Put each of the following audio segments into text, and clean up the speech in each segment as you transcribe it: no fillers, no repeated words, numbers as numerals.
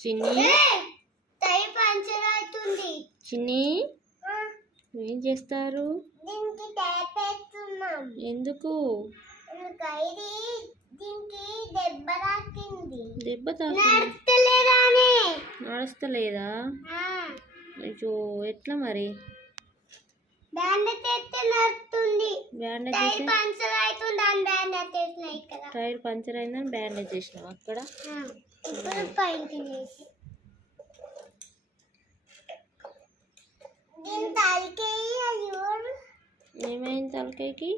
చిన్ని చిన్ని ఏం చేస్తారు? ఎందుకు? దెబ్బ నడుస్తలేదా? అయ్యో ఎట్లా మరి? టైర్ పంచర్ అయిందని బ్యాండేజ్ చేసినావు అక్కడ. ఏమైంది తలకాయకి?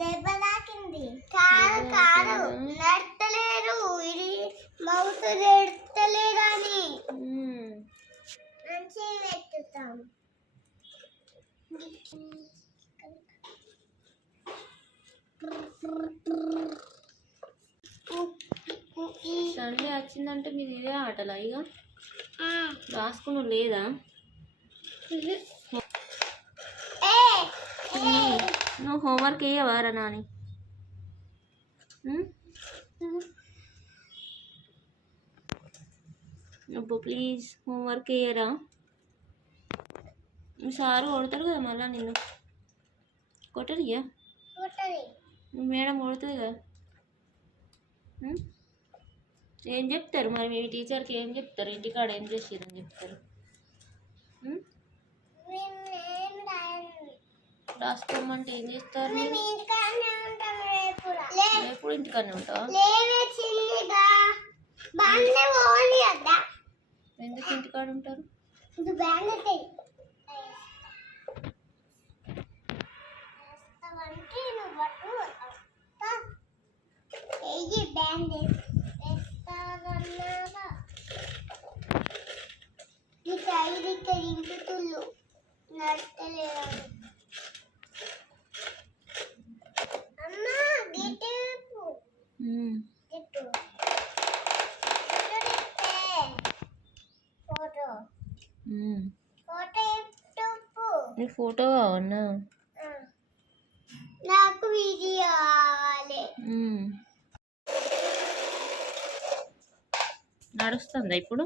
దెబ్బ తాకింది. కారు నడతలేరు, ఇది మౌత్ నడతలేదని మంచి పెట్టుతాం. సండే వచ్చిందంటే మీరు ఇదే ఆటలా ఇక రాసుకుని లేదా? నువ్వు హోంవర్క్ వేయవారా నాని? అబ్బో ప్లీజ్ హోంవర్క్ వేయరా? సారు కొడతాడు కదా మళ్ళా నిన్ను. కొట్టడియా? మేడం కొడుతుంది కదా. ఏం చెప్తారు మరి మీ టీచర్కి? ఏం చెప్తారు? ఇంటికాడ ఏం చేసేదని చెప్తారు? రాసుకోమంటే ఏం చేస్తారు? ఎప్పుడు ఇంటికాడనే ఉంటావా? ఎందుకు ఇంటికాడ ఉంటారు? నీ ఫోటో కావన్నా? నాకు వీడియో నడుస్తుందా ఇప్పుడు?